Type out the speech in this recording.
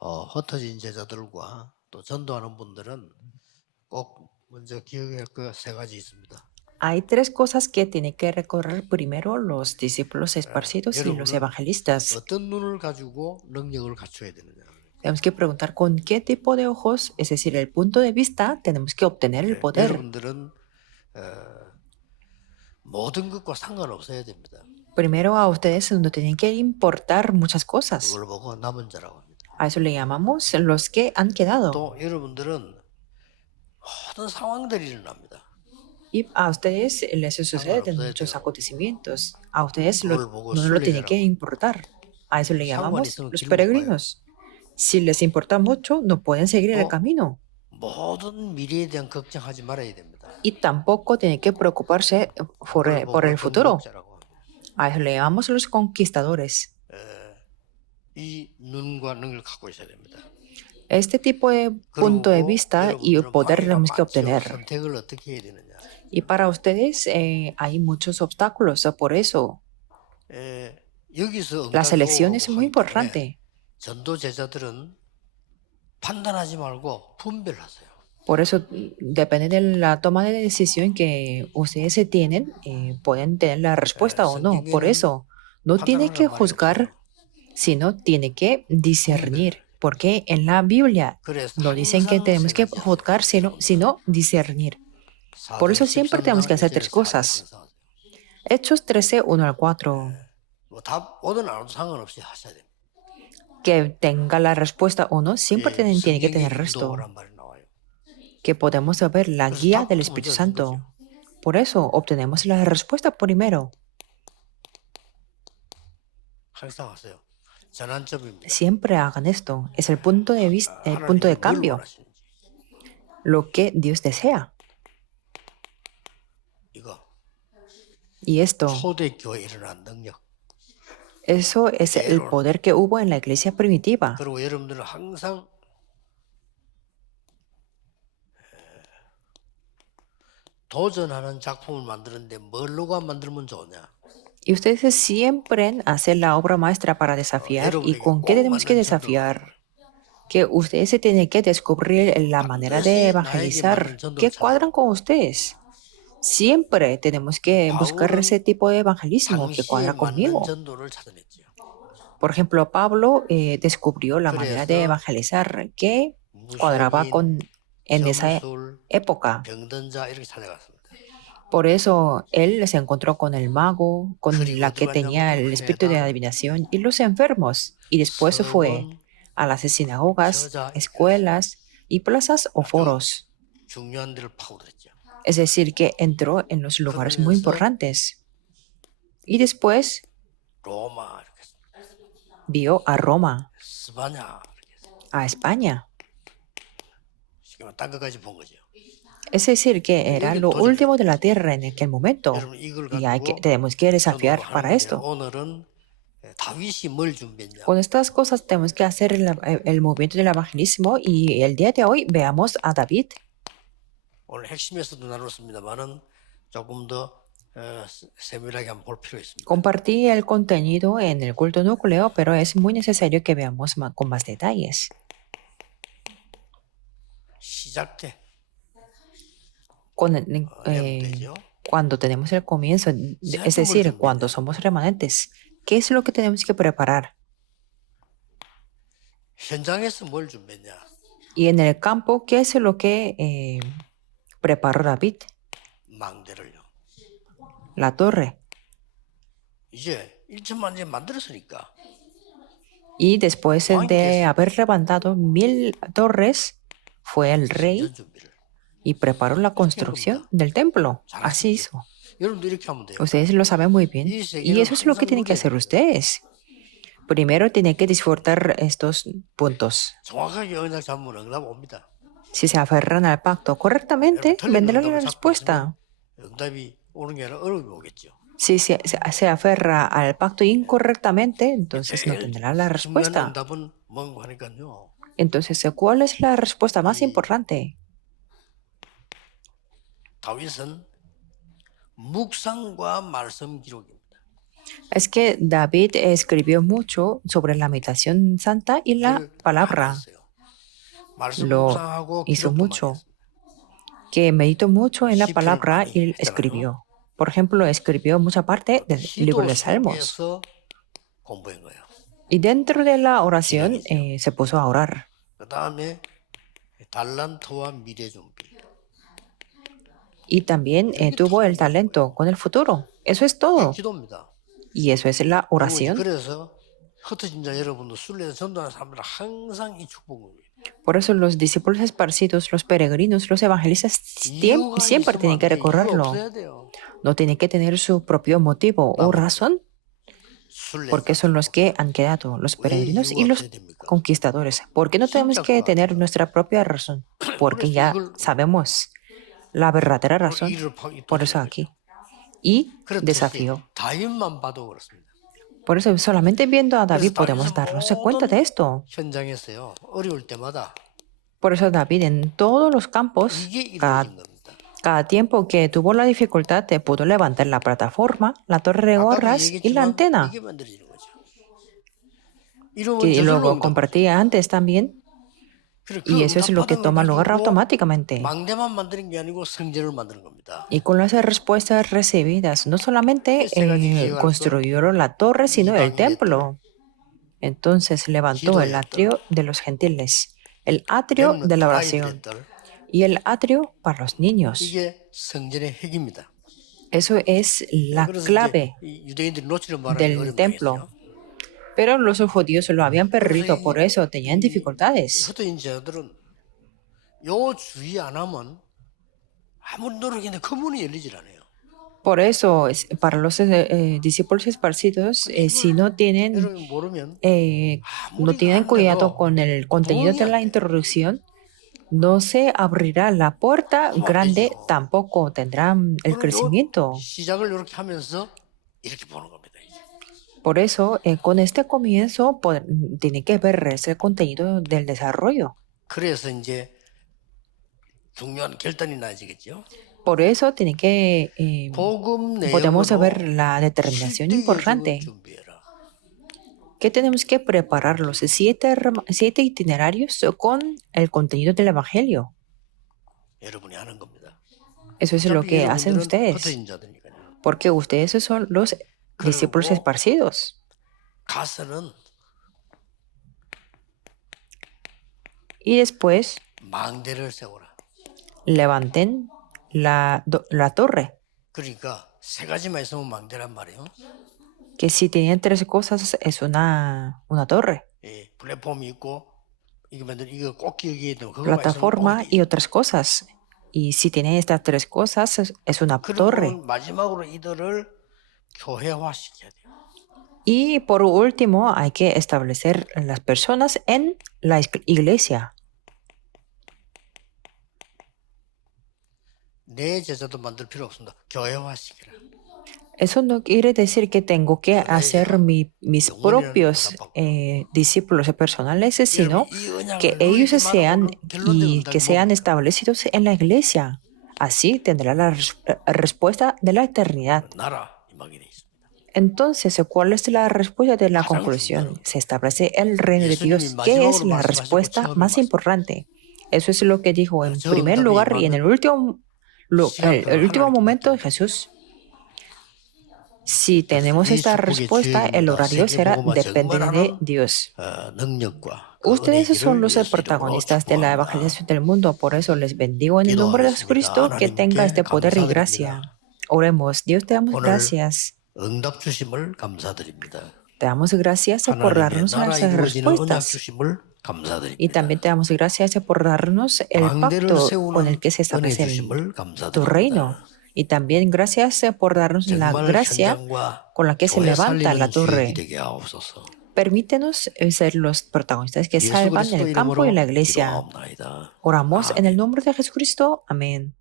흩어진 제자들과 또 전도하는 분들은 꼭 먼저 기억해야 할 그 세 가지 있습니다. Hay tres cosas que tienen que recorrer primero los discípulos 예, esparcidos y los 여러분은 evangelistas. 어떤 눈을 가지고 능력을 갖춰야 되느냐. Tenemos que preguntar con qué tipo de ojos, es decir, el punto de vista, tenemos que obtener el 예, poder. 여러분들은 어, 모든 것과 상관없어야 됩니다. Primero a ustedes no tienen que importar muchas cosas. 그걸 보고 남은 자라고 합니다. A eso le llamamos los que han quedado. 또 여러분들은 모든 상황들이 일어납니다. Y a ustedes les suceden 상관없어야 muchos 돼요. acontecimientos. A ustedes 그걸 보고 no lo tienen que 순례자라고. importar. A eso le 상관이 llamamos 있으면 los 길 못 가요. peregrinos. Si les importa mucho, no pueden seguir el 또 camino. 모든 미래에 대한 걱정하지 말아야 됩니다. Y tampoco tienen que preocuparse 그걸 por el 보고 futuro. 정복자라고 합니다. A eso le llamamos los conquistadores. 이 눈과 능을 갖고 있어야 됩니다. Este tipo de punto de 그리고 vista y 여러분들은 poder 방해가 tenemos que 많죠. obtener. 선택을 어떻게 해야 되느냐. Y para ustedes hay muchos obstáculos. Por eso 여기서 la selección es 응답하고 muy 하기 때문에 importante. 전도 제자들은 판단하지 말고 분별하세요. Por eso depende de la toma de decisión que ustedes se tienen, pueden tener la respuesta o no. Por eso no tiene que juzgar, sino tiene que discernir. Porque en la Biblia 그래서 no dicen que 항상 tenemos 세 que 가지 juzgar, sino discernir. Por eso siempre tenemos que hacer tres cosas. Hechos 13, 1 al 4. 뭐답 오든 안 오든 상관없이 하셔야 됩니다. Que tenga la respuesta o no, siempre tiene que tener resto. 인도란 말이 나와요. Que podemos ver la 그래서 guía del 답부터 Espíritu 먼저 얻는 Santo. 거죠. Por eso obtenemos la respuesta primero. 항상 하세요. 전환점입니다. Siempre hagan esto. Es el punto de vista, el punto de 하나님이 뭘 cambio. 원하시는지. Lo que Dios desea. 이거 Y esto, 초대교회에 일어난 능력. eso es el poder que hubo en la iglesia primitiva. 그리고 여러분들은 항상 도전하는 작품을 만드는데 뭘로가 만들면 좋으냐? Y ustedes siempre hacen la obra maestra para desafiar. ¿Y con qué tenemos que desafiar? Que ustedes se tienen que descubrir la manera de evangelizar que cuadran con ustedes. Siempre tenemos que buscar ese tipo de evangelismo que 당시에 cuadra 맞는 conmigo. 전도를 찾아냈죠. Por ejemplo, Pablo descubrió la manera de evangelizar que cuadraba en esa 점술, época. 병든자 이렇게 찾아갔습니다. Por eso él se encontró con el mago, con la que tenía el espíritu de adivinación y los enfermos. Y después se fue 서원, a las sinagogas, escuelas y plazas o foros. 중요한 데를 파고들었죠. Es decir, que entró en los lugares muy importantes. Y después 로마, 이렇게 vio a Roma, 스바냐, 이렇게 a España. 쉽게 말하면 딴 것까지 본 거죠. Es decir, que era lo último de la tierra en aquel momento. 여러분 이걸 Y 가지고 tenemos que desafiar 전도를 para 하는데 esto. 오늘은 다윗이 뭘 준비했냐? Con estas cosas tenemos que hacer el movimiento del evangelismo y el día de hoy veamos a David. 오늘 핵심에서도 나눴습니다만은 조금 더 세밀하게 한번 볼 필요가 있습니다. Compartí el contenido en el culto núcleo, pero es muy necesario que veamos con más detalles. 시작 때 Con, 되죠. cuando tenemos el comienzo, es decir, cuando somos remanentes, ¿qué es lo que tenemos que preparar? 현장에서 뭘 준비했냐? Y en el campo, ¿qué es lo que preparó David? 망대를요. La torre. 이제 1천만 년 만들었으니까 Y después de haber levantado 1000 torres, fue el rey 전 준비를. y preparó la construcción del templo. Así hizo. 여러분도 이렇게 하면 돼요. Ustedes lo saben muy bien. Y eso es lo que tienen que hacer ustedes. Primero tienen que disfrutar estos puntos. 정확하게 언약 잡으면 응답 옵니다. Si se aferran al pacto correctamente, vendrá la respuesta. 응답이 오는 게 아니라 어려움이 오겠죠. Si se aferra al pacto incorrectamente, entonces no tendrá la respuesta. 응답은 뭔가 하니까요. Entonces, ¿cuál es la respuesta más importante? 다윗은 묵상과 말씀 기록입니다. Es que David escribió mucho sobre la meditación santa y la 그걸 많이 palabra. 했어요. 말씀 Lo 묵상하고 hizo 기록도 많이 mucho. 했습니다. Que meditó mucho en la 시편을 palabra 많이 y 했잖아요. escribió. Por ejemplo, escribió mucha parte del libro 기도 de Salmos. 속에서 공부한 거예요. Y dentro de la oración 기능이죠. se puso a orar. 그 다음에 달란트와 미래 준비. Y también tuvo el talento con el futuro. Eso es 이게 todo. 기도입니다. Y eso es la 그리고 이제 oración. 그래서 흩어진 자 여러분도 순례에서 전도하는 사람들은 항상 이 축복을. Por eso los discípulos esparcidos, los peregrinos, los evangelistas 이유가 siempre 있으면 tienen 안 que 돼. 이유가 recorrerlo. 없어야 돼요. No tienen que tener su propio motivo o razón, porque son los que han quedado, los 왜 peregrinos y 이유가 los 없어야 됩니까? conquistadores. ¿Por qué no tenemos que tener nuestra propia razón? Porque ya sabemos la verdadera razón. Por eso aquí. Y desafío. 다윗만 봐도 그렇습니다. Por eso solamente viendo a David 그래서 podemos 다윗은 darnos cuenta de esto. 현장에서요. 어려울 때마다 Por eso David en todos los campos, 이게 cada 이루어진 겁니다. Cada tiempo que tuvo la dificultad, pudo levantar la plataforma, la torre de 아까도 gorras y la 얘기했지만 antena, 이게 만들어지는 거죠. 이러면 que 저절로 luego 응답. compartía antes también, 그래, y eso es lo que 응답받은 toma 걸 lugar 가지고 automáticamente. 망대만 만드는 게 아니고 성전을 만드는 겁니다. Y con las respuestas recibidas, no solamente construyeron la torre, sino el templo. Entonces levantó el atrio de los gentiles, el atrio de la oración y el atrio para los niños. 이게 성전의 핵입니다. Eso es la 그래서 clave 이제 이 유대인들이 놓치는 말을 del 어려운 templo. 거겠어요. Pero los judíos lo habían perdido, por eso tenían dificultades. 흩어진 자들은 요 주의 안 하면 아무리 노력했는데 그 문이 열리질 않아요. Por eso, para los discípulos esparcidos, si no tienen, 여러분 모르면 no tienen cuidado con el contenido de la introducción, no se abrirá la puerta grande, tampoco tendrán el crecimiento. 시작을 이렇게 하면서 이렇게 보는 겁니다. Por eso, con este comienzo, tiene que verse el contenido del desarrollo. 그래서 이제 중요한 결단이 나지겠죠. Por eso, tiene que, 복음 podemos 내용으로 ver la determinación importante. 준비해라. Que tenemos que preparar los 7 itinerarios con el contenido del Evangelio. 여러분이 하는 겁니다. Eso es lo que hacen 여러분들은 ustedes, 흩어진 자들이니까요. porque ustedes son los discípulos esparcidos. 가서는 Y después 망대를 세워라. levanten la torre, 그러니까 세 가지만 있으면 망대란 말이에요. que si tienen 3 cosas es una torre, 예, 플랫폼이 있고 이거 이거 꼭 기억해야 돼요. 그거만 있으면 plataforma 꼭 y otras cosas. Y si tienen estas 3 cosas es una torre. 그리고 마지막으로 이들을 교회화시켜야 돼요. Y por último hay que establecer las personas en la iglesia. 내 제자도 만들 필요 없습니다. 교회화시키라. Eso no quiere decir que tengo que hacer mis propios discípulos personales, sino que ellos sean y que sean establecidos en la iglesia. Así tendrá la respuesta de la eternidad. 나라 이 막이 돼 있습니다. Entonces, ¿cuál es la respuesta de la conclusión? Se establece el reino de Dios. ¿Qué es la respuesta más importante? Eso es lo que dijo en primer lugar y en el último momento Jesús. Si tenemos esta respuesta, el horario depende de Dios. 능력과 Ustedes son los protagonistas de la evangelización del mundo, por eso les bendigo en el nombre de Jesucristo que tenga este poder y gracia. Oremos, Dios te damos gracias. 응답 주심을 감사드립니다. Te damos gracias por darnos las respuestas. Y también te damos gracias por darnos el pacto con el que se establece tu reino. Y también gracias por darnos la gracia con la que se levanta la torre. Permítenos ser los protagonistas que salvan el campo y la iglesia. Oramos en el nombre de Jesucristo. Amén.